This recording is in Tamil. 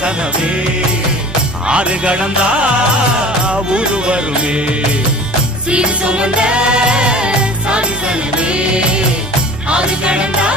தரிசனமே ஆறு கடந்தா ஊரு வருமே சீர் சுமந்த சாதிசனமே ஆறு கடந்தா